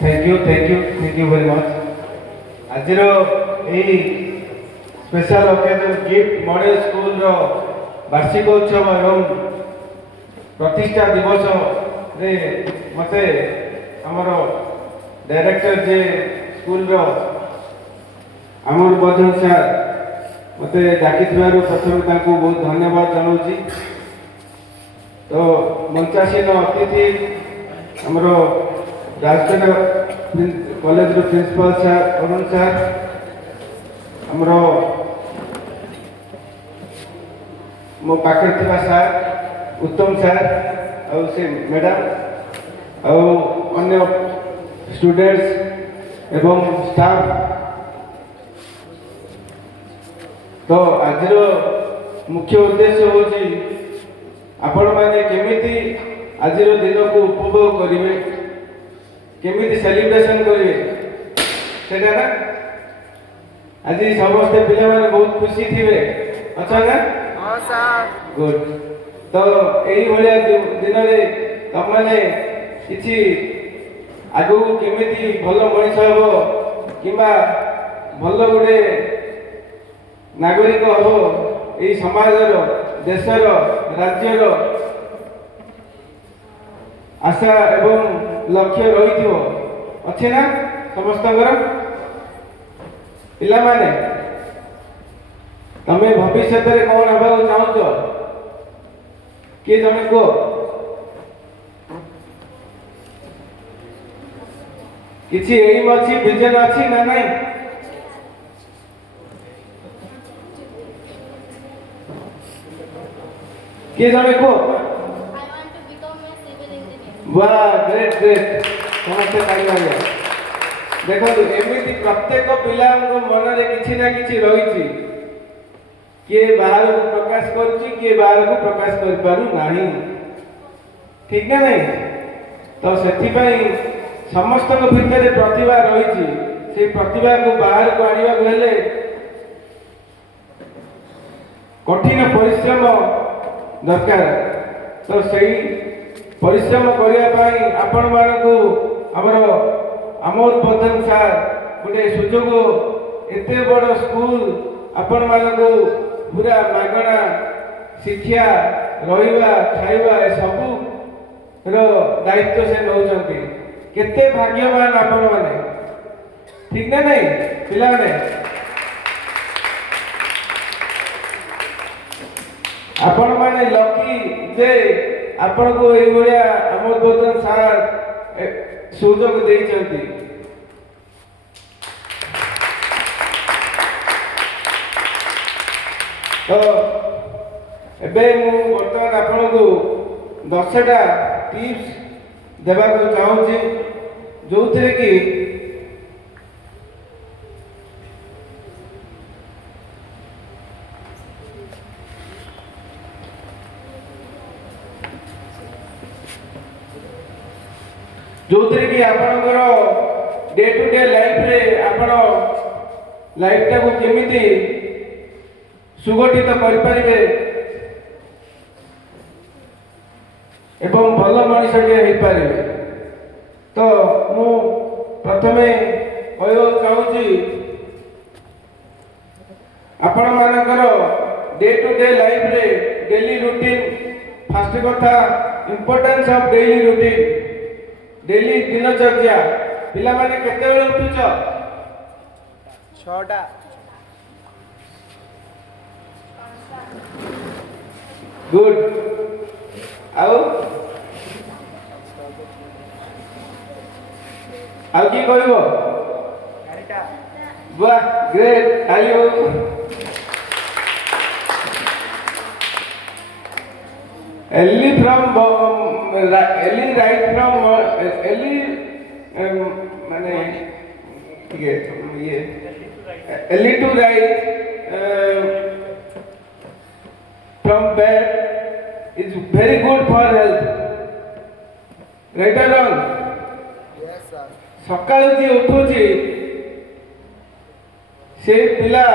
thank you very much. ଆଜିର ଏହି special occasion gift model ସ୍କୁଲର ବାର୍ଷିକ ଉତ୍ସବ ଏବଂ ପ୍ରତିଷ୍ଠା ଦିବସରେ ମୋତେ ଆମର ଡାଇରେକ୍ଟର ଯେ ସ୍କୁଲର ଆମର ବର୍ଦ୍ଧନ ସାର୍ ମୋତେ ଡାକିଥିବାରୁ ପ୍ରଥମେ ତାଙ୍କୁ ବହୁତ ଧନ୍ୟବାଦ ଜଣାଉଛି। ତ ମଞ୍ଚାସୀନ ଅତିଥି ଆମର ରାଜକୋଟ କଲେଜର ପ୍ରିନ୍ସିପାଲ ସାର୍ ଅରୁଣ ସାର୍, ଆମର ମୋ ପାଖରେ ଥିବା ସାର୍ ଉତ୍ତମ ସାର୍ ଆଉ ସେ ମ୍ୟାଡ଼ାମ ଆଉ ଅନ୍ୟ ଷ୍ଟୁଡେଣ୍ଟସ୍ ଏବଂ ଷ୍ଟାଫ୍। ତ ଆଜିର ମୁଖ୍ୟ ଉଦ୍ଦେଶ୍ୟ ହେଉଛି ଆପଣମାନେ କେମିତି ଆଜିର ଦିନକୁ ଉପଭୋଗ କରିବେ, କେମିତି ସେଲିବ୍ରେସନ୍ କରିବେ ସେଇଟା ନା। ଆଜି ସମସ୍ତେ ପିଲାମାନେ ବହୁତ ଖୁସି ଥିବେ, ଅଛ ନା? ହଁ ସାର୍। ଗୁଡ୍। ତ ଏଇଭଳିଆ ଦିନରେ ତମମାନେ କିଛି ଆଗକୁ କେମିତି ଭଲ ମଣିଷ ହେବ କିମ୍ବା ଭଲ ଗୋଟେ ନାଗରିକ ହେବ, ଏଇ ସମାଜର, ଦେଶର, ରାଜ୍ୟର ଆଶା ଏବଂ ଲକ୍ଷ୍ୟ ରହିଥିବ, ଅଛି ନା ସମସ୍ତଙ୍କର? ପିଲାମାନେ ତମେ ଭବିଷ୍ୟତରେ କଣ ହେବାକୁ ଚାହୁଁଛ? କିଏ ଜଣେ କୁହ? କିଛି ଏଇମ ଅଛି, ଭିଜନ ଅଛି ନା ନାଇଁ? କିଏ ଜଣେ କୁହ? वाह, ग्रेट ग्रेट, समस्ते ताली मारिया। देखो एमती प्रत्येक पिला मन में किसी ना किसी रही, किए बाहर को प्रकाश करुच्ची, किए बाहर को प्रकाश कर पारु नाही, ठीक ना नहीं? तो से समस्त भितर प्रतिभा रही, से प्रतिभा को बाहर को आने हेले कठिन परिश्रम दरकार। तो सही परिश्रम करने आपण मानू आमर आमोद वर्धन सार गोटे सुजोग एते बड़ स्कूल आपण मानू पूरा मागणा शिक्षा रहिबा खाइबा सबू दायित्व से नौचंती। केते भाग्यवान आपण माने, ठीक ना नहीं पिला ने? आपण माने लकी जे आपण को ये भलिया आमोद वर्धन सार सुजोग देइचंती। तो एबे मु वर्तमान आपण को 10टा टिप्स देबा को चाहूची, जो थे कि जो थे कि आपनकर डे टू डे लाइफ रे आपण लाइफ टा को केमिति सुगठित कर पारिबे एवं भल मनुष्य हो पारे। तो मु प्रथमे कहवा चाहूँगी आपण मानकर डे टू डे लाइफ रे डेली रूटीन, फास्ट कथा importance of daily routine, daily दिनचर्या। पिला माने केते बेले उठुछ? 6टा। गुड। आउ की कहबो? 4टा। वाह, ग्रेट, ताली हो। Early from early right from early माने ये early to right from bed is very good for health, right or wrong? Yes sir. सकाळु जी उठुची से पिला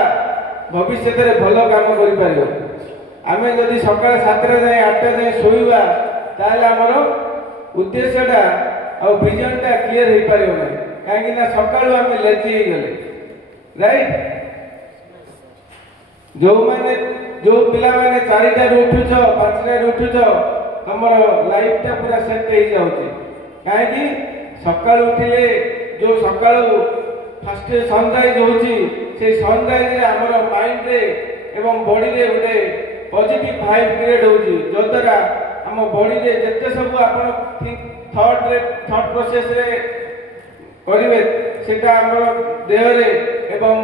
भविष्य रे भलो काम करि पारिबो। आमे जदि सकाळ 7 जाए 8 जाए शोइबा ताले हमरो उद्देश्यटा ଆଉ ଭିଜନଟା କ୍ଲିୟର ହେଇପାରିବ ନାହିଁ, କାହିଁକି ନା ସକାଳୁ ଆମେ ଲେଜି ହେଇଗଲେ। ରାଇଟ୍? ଯୋଉ ପିଲାମାନେ 4ଟାରୁ ଉଠୁଛ, 5ଟାରୁ ଉଠୁଛ, ତମର ଲାଇଫଟା ପୁରା ସେଟ୍ ହେଇଯାଉଛି। କାହିଁକି? ସକାଳୁ ଉଠିଲେ ଯୋଉ ସକାଳୁ ଫାଷ୍ଟ ସନରାଇଜ ହଉଛି, ସେଇ ସନରାଇଜରେ ଆମର ମାଇଣ୍ଡରେ ଏବଂ ବଡିରେ ଗୋଟେ ପଜିଟିଭ ଭାଇବ କ୍ରିଏଟ ହଉଛି, ଯଦ୍ୱାରା ଆମ ବଡିରେ ଯେତେ ସବୁ ଆପଣ ଥଟ୍ ପ୍ରୋସେସରେ କରିବେ ସେଟା ଆମର ଦେହରେ ଏବଂ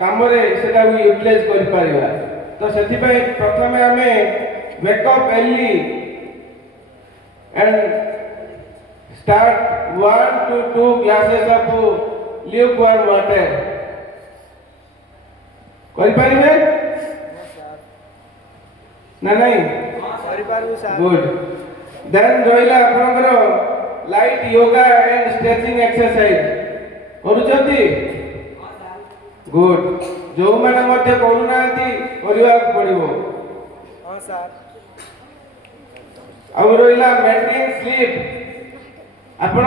କାମରେ ସେଟାକୁ ୟୁଟିଲାଇଜ କରିପାରିବା। ତ ସେଥିପାଇଁ ପ୍ରଥମେ ଆମେ wake-up early and start 1 to 2 glasses of lukewarm water. କରିପାରିବେ ନା ନାହିଁ? କରିପାରିବୁ ସାର୍। ଗୁଡ୍। ଦେନ୍ ରହିଲା ଆପଣଙ୍କର light yoga and stretching exercise କରୁଛନ୍ତି? ଗୁଡ୍। ଯୋଉମାନେ ମଧ୍ୟ କରୁନାହାନ୍ତି କରିବାକୁ ପଡ଼ିବ। ହଁ ସାର୍। ଆଉ ରହିଲା ମେଣ୍ଟେନ୍ ସ୍ଲିପ୍, ଆପଣ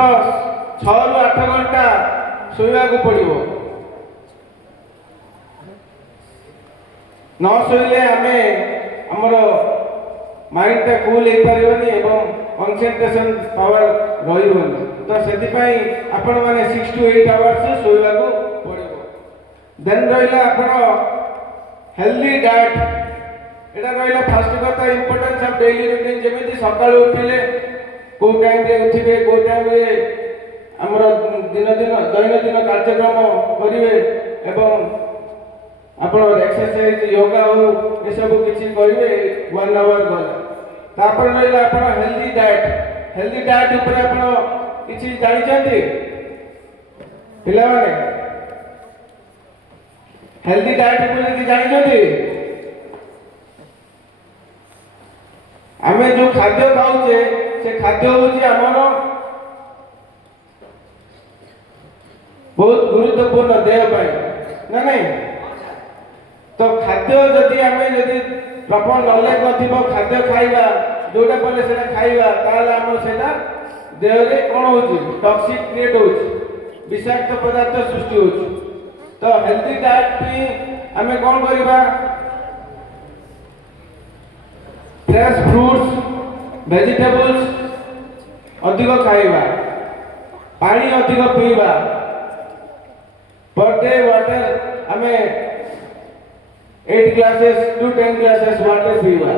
6ରୁ 8 ଘଣ୍ଟା ଶୋଇବାକୁ ପଡ଼ିବ। ନ ଶୋଇଲେ ଆମେ ଆମର ମାଇଣ୍ଡଟା କୁଲ୍ ହେଇପାରିବନି ଏବଂ କନସେନ୍ଟ୍ରେସନ୍ ପାୱାର ରହିବନି। ତ ସେଥିପାଇଁ ଆପଣମାନେ 6 to 8 ଆୱାର୍ସ ଶୋଇବାକୁ ପଡ଼ିବ। ଦେନ୍ ରହିଲା ଆପଣ ହେଲ୍ଦି ଡାଏଟ୍, এটা ରହିଲା ଫାଷ୍ଟ କଥା ଇମ୍ପୋର୍ଟାନ୍ସ ଅଫ ଡେଲି ରୁଟିନ୍। ଯେମିତି ସକାଳୁ ଉଠିଲେ କୋଉ ଟାଇମରେ ଉଠିବେ, କୋଉ ଟାଇମରେ ଆମର ଦୈନନ୍ଦିନ କାର୍ଯ୍ୟକ୍ରମ କରିବେ ଏବଂ ଆପଣ ଏକ୍ସରସାଇଜ ୟୋଗା ହଉ ଏସବୁ କିଛି କରିବେ 1 ଆୱାର ଗଲା। ତାପରେ ରହିଲା ଆପଣ ହେଲ୍ଦି ଡାଏଟ୍। ହେଲ୍ଦି ଡାଏଟ୍ ଉପରେ ଆପଣ କିଛି ଜାଣିଛନ୍ତି ପିଲାମାନେ? ହେଲ୍ଦି ଡାଏଟ୍ ଉପରେ କିଛି ଜାଣିଛନ୍ତି? ଆମେ ଯୋଉ ଖାଦ୍ୟ ଖାଉଛେ ସେ ଖାଦ୍ୟ ହଉଛି ଆମର ବହୁତ ଗୁରୁତ୍ୱପୂର୍ଣ୍ଣ ଦେହ ପାଇଁ, ନା ନାହିଁ? ତ ଖାଦ୍ୟ ଯଦି ପ୍ରପର ନଲେଜ ନଥିବ, ଖାଦ୍ୟ ଖାଇବା ଯୋଉଟା କହିଲେ ସେଟା ଖାଇବା, ତାହେଲେ ଆମର ସେଇଟା ଦେହରେ କ'ଣ ହଉଛି? ଟକ୍ସିକ କ୍ରିଏଟ ହଉଛି, ବିଷାକ୍ତ ପଦାର୍ଥ ସୃଷ୍ଟି ହଉଛି। ତ ହେଲ୍ଦି ଡାଏଟ୍ ପାଇଁ ଆମେ କ'ଣ କରିବା? फ्रेश फ्रूट्स वेजिटेबल्स अधिक खाइबा, पानी अधिक पीवा, पर डे वाटर हमें 8 glasses to 10 glasses वाटर पीवा।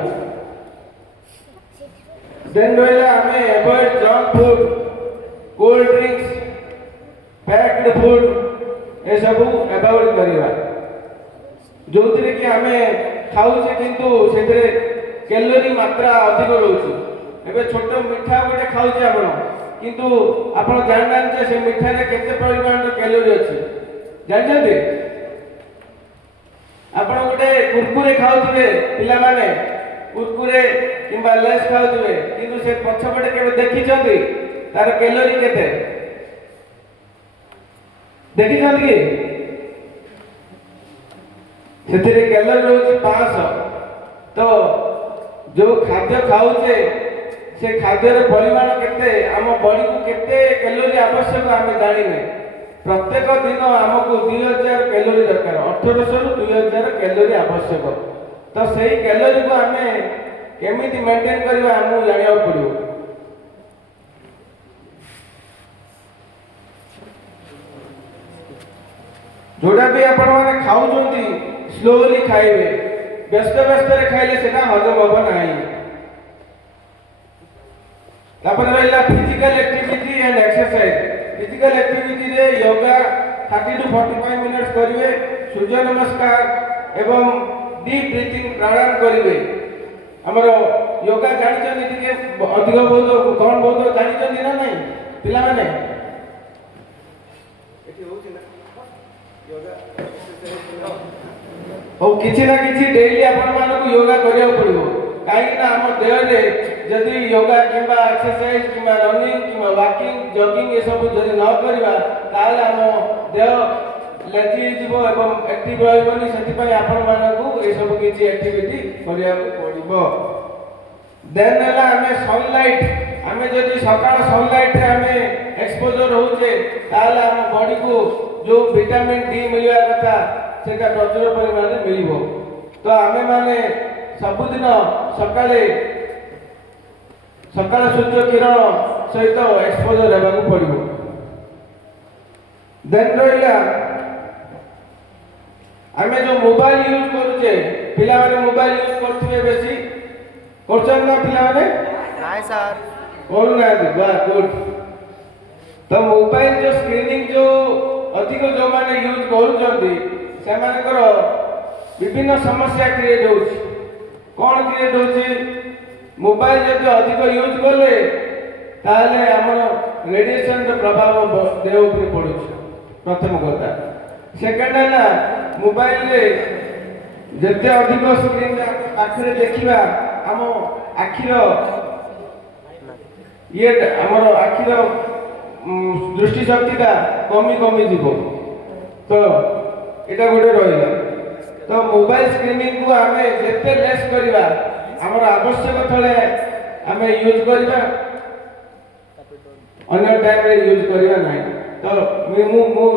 देन रहला हमें avoid junk food, cold drinks, packed food ए सब अवॉइड करिवा। जोथिरे कि हमें खाउचे किंतु सेते कैलोरी मात्रा अधिक रोचे। एबे छोट मिठा गोटे खाउचे आपण, किंतु आपण जानना जे से मिठा रे केते परिमाण कैलोरी अछि जानते? आपण गोटे कुरकुरे खाउथिबे, पिला माने कुरकुरे किंबा लेस खाउथिबे, किंतु से पछपटे केबे देखिछंती तार कैलोरी केते देखिछंती कि सेते कैलोरी रोचे 500। तो जो खाद्य खाऊचे से खाद्यर परिमाण केते, आम बॉडी को केते कैलोरी आवश्यक आम जानिने। प्रत्येक दिन आमको 2000 कैलोरी दरकार, 1800 रु 2000 कैलोरी आवश्यक। तो सही कैलोरी को आम केमिति मेंटेन करबा हमहु जानिया पड़ियो। जोड़ा भी आपण माने खाउचंती स्लोली खाइबे, व्यस्त खाइले सेटा हजम हब नाही। तापर रहला physical activity and exercise. Physical activity रे योगा 30 to 45 मिनिट्स करिवे, सूर्य नमस्कार एवं डीप ब्रीथिंग प्राणायाम करिवे। हमर योगा जानिचंती के अधिक बहुत कोन बहुत जानिचंती ना नहीं पिला माने? एठी होची ना योगा और किसी ना किसी डेली आपण मानक योगा करिया पड़िबो। काहे ना हम देह रे जदी योगा किबा एक्सरसाइज किबा रनिंग किबा वॉकिंग जॉगिंग ए सब जदी न करिबा ताले हम देह लेजी जीवो एवं एक्टिव रहबनी। सेति पय आपण मानक ए सब किछि एक्टिविटी करिया पड़िबो। देन हला हमें सनलाइट आम जदि सकाल सनलाइट आम एक्सपोजर होचे ताहले आम बॉडी को जो विटामिन डी मिलवा कथा सेटा प्रचुर परिमाण में मिलिबो। तो आमे माने सबुदिन सकाले सकाल सूर्य किरण सहित एक्सपोजर हेबाक पड़िबो। देन रहिला आमे जो मोबाइल यूज करूचे पिला माने मोबाइल यूज करथिबे बेसी करछन ना पिला माने नाइ सर करू ना बा गुड। तो मोबाइल जो स्क्रीनिंग जो अधिक जो माने यूज करूचंती से मानकर विभिन्न समस्या क्रिएट होउची। कौन क्रिएट होउची मोबाइल जब अधिक यूज कले ताहले हमर रेडिएशन रो प्रभाव देह ऊपर पड़ुची प्रथम कथा। सेकंड है ना मोबाइल रे जते अधिक स्क्रीन आखिरे देखिबा हम आखिर ये हमर आखिर दृष्टि शक्तिटा कमी कमी जीवो। तो एटा गोटे रहिला। तो मोबाइल स्क्रीनिंग को आमे जते लेस करिबा हमर आवश्यक थले आमे यूज करिबा अन्य टाइम रे यूज करिबा नाही। तो मु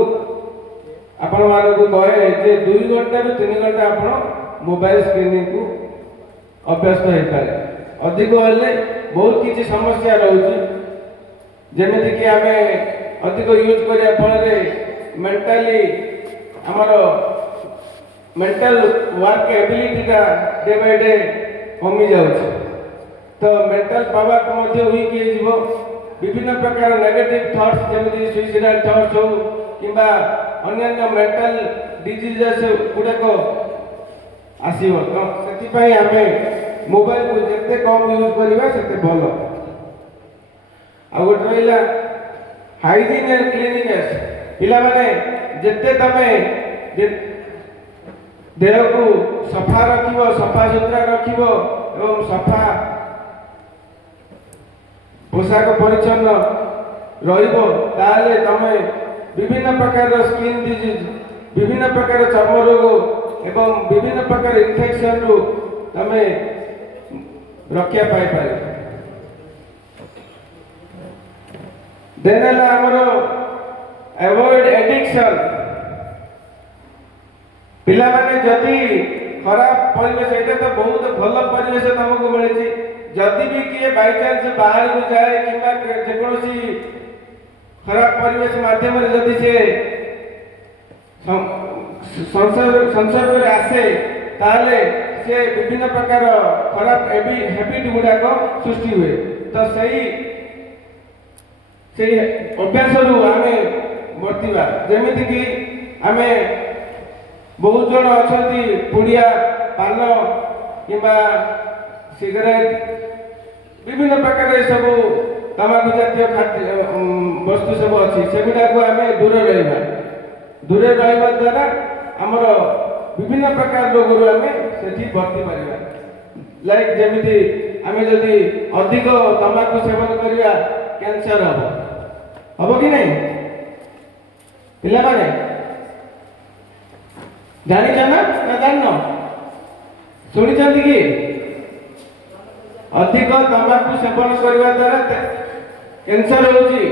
आपण मानो को कहे जे 2 घंटा रु 3 घंटा आपण मोबाइल स्क्रीनिंग को अभ्यस्त हो पारे। अधिक होले बहुत किछि समस्या रहउची जेमिति कि आमे अधिक यूज करिया फल रे मेंटली हमर मेंटल वर्क एबिलिटी का डे बाय डे कमी जाउची। तो मेंटल पावर को मध्य हुई के जीवो विभिन्न प्रकार नेगेटिव थॉट्स जेमिति सुइसाइडल थॉट्स हो किबा अन्य मेंटल डिजीजेस गुडा को आसीबो। तो सेति पई आमे मोबाइल को जते कम यूज करिबा सेते भलो। आ गोट रहिला हाइजीन एंड क्लीनलीनेस पिला माने जते तमे देह को सफा रखिबो सफा सुतरा रखिबो एवं सफा पोशाक परिच्छन्न रहिबो ताले तमे विभिन्न प्रकार स्किन डिजीज विभिन्न प्रकार चर्म रोग एवं विभिन्न प्रकार इन्फेक्शन रु तमे रक्षा पाई पारे। देन हमरो अवॉइड एडिक्शन पिला माने जदि खराब परिवेश एटा तो बहुत भल परिवेश तुमको मिले जदि भी किए बाय चांस बाहर को जाए किंबा जेकोसी खराब परिवेश माध्यम रे जदि से संसर्ग रे आसे ताले से विभिन्न प्रकार खराब हैबिट गुडा को सृष्टि हुए। तो सही अभ्यास रु आमे वर्तिबा जेमिति कि आमे बहुत जन अछंती पुड़िया पान किंबा सिगरेट विभिन्न प्रकार सब तमाकू जातीय खाद्य वस्तु सब अच्छी सेगुड़ा को आम दूर रहा द्वारा आमर विभिन्न प्रकार रोग आम से बर्ती पार। लाइक जमी आम जदि अधिक तमाकू सेवन करवा कैंसर हम कि नहीं पिला माने जानी ना जान शुणी कि अधिक तंबाकू सेवन करने द्वारा कैंसर होची।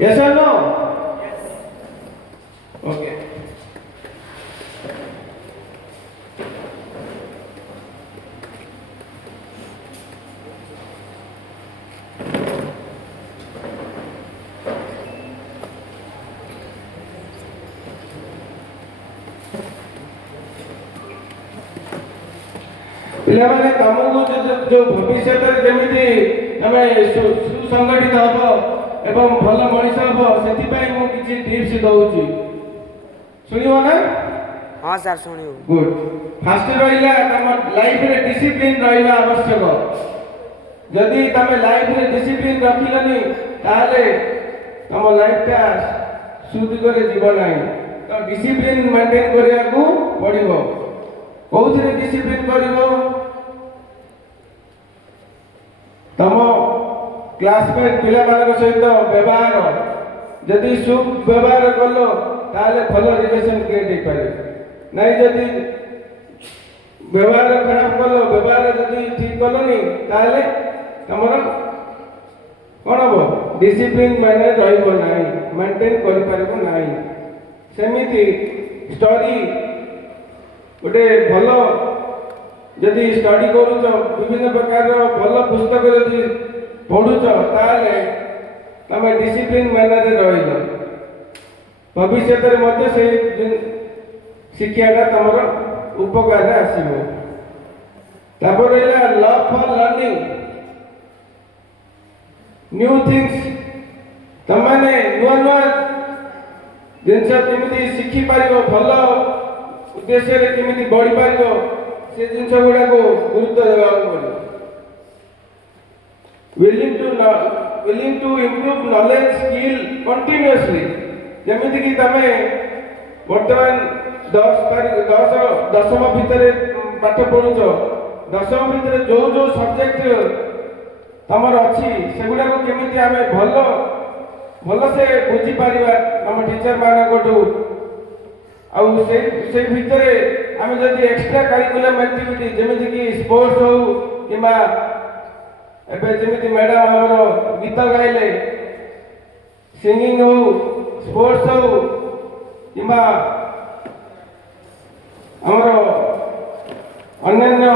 यस और नो? ओके। पिलाने तुमको जो भविष्य जमी तुम सुसंगठित हम एवं भल मनीष हम से किसी टिप्स दौची शुणव ना? हाँ सर शुणु। गुड। फास्ट रहा तुम लाइफ रे डिसिप्लिन रहा आवश्यक। जदि तुम लाइफ रे डिसिप्लिन रखिलनी ताले तुम लाइफटा सुदिगरे जीव ना। तो डिसिप्लिन मेंटेन करने को पड़ो। कौन डिसिप्लिन कर तुम क्लासमेट पिला सहित व्यवहार जदि सुव्यवहार कल ताले भल रिलेशन क्रिएट हो पारे। नहीं जदि व्यवहार खराब कल व्यवहार जदि କଲନି ତାହେଲେ ତମର କ'ଣ ହବ ଡିସିପ୍ଲିନ୍ ମାନେ ରହିବ ନାହିଁ ମେଣ୍ଟେନ୍ କରିପାରିବ ନାହିଁ। ସେମିତି ଷ୍ଟଡି ଗୋଟେ ଭଲ ଯଦି ଷ୍ଟଡି କରୁଛ ବିଭିନ୍ନ ପ୍ରକାରର ଭଲ ପୁସ୍ତକ ଯଦି ପଢୁଛ ତାହେଲେ ତମେ ଡିସିପ୍ଲିନ୍ ମ୍ୟାନରରେ ରହିଲ ଭବିଷ୍ୟତରେ ମଧ୍ୟ ସେଇ ଶିକ୍ଷାଟା ତମର ଉପକାରରେ ଆସିବ। ତାପରେ ହେଲା love for learning new things ତମମାନେ ନୂଆ ନୂଆ ଜିନିଷ କେମିତି ଶିଖିପାରିବ ଭଲ ଉଦ୍ଦେଶ୍ୟରେ କେମିତି ବଢ଼ିପାରିବ ସେ ଜିନିଷ ଗୁଡ଼ାକୁ ଗୁରୁତ୍ୱ ଦେବାକୁ ପଡ଼ିବ। willing to improve knowledge skill continuously ଯେମିତିକି ତମେ ବର୍ତ୍ତମାନ 10ମ ଭିତରେ ପାଠ ପଢୁଛ 10ମ ଭିତରେ ଯୋଉ ସବଜେକ୍ଟ ତମର ଅଛି ସେଗୁଡ଼ାକୁ କେମିତି ଆମେ ଭଲସେ ବୁଝିପାରିବା ଆମ ଟିଚର ମାନଙ୍କଠୁ ଆଉ ସେଇ ଭିତରେ ଆମେ ଯଦି ଏକ୍ସଟ୍ରା କାରିକୁଲମ୍ ଆକ୍ଟିଭିଟି ଯେମିତିକି ସ୍ପୋର୍ଟସ୍ ହଉ କିମ୍ବା ଏବେ ଯେମିତି ମ୍ୟାଡାମ ଆମର ଗୀତ ଗାଇଲେ ସିଙ୍ଗିଂ ହଉ ସ୍ପୋର୍ଟସ୍ ହଉ କିମ୍ବା ଆମର ଅନ୍ୟାନ୍ୟ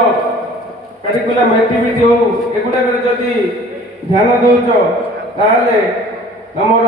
କାରିକୁଲମ୍ ଆକ୍ଟିଭିଟି ହଉ ଏଗୁଡ଼ାକରେ ଯଦି ଧ୍ୟାନ ଦେଉଛ ତାହେଲେ ତମର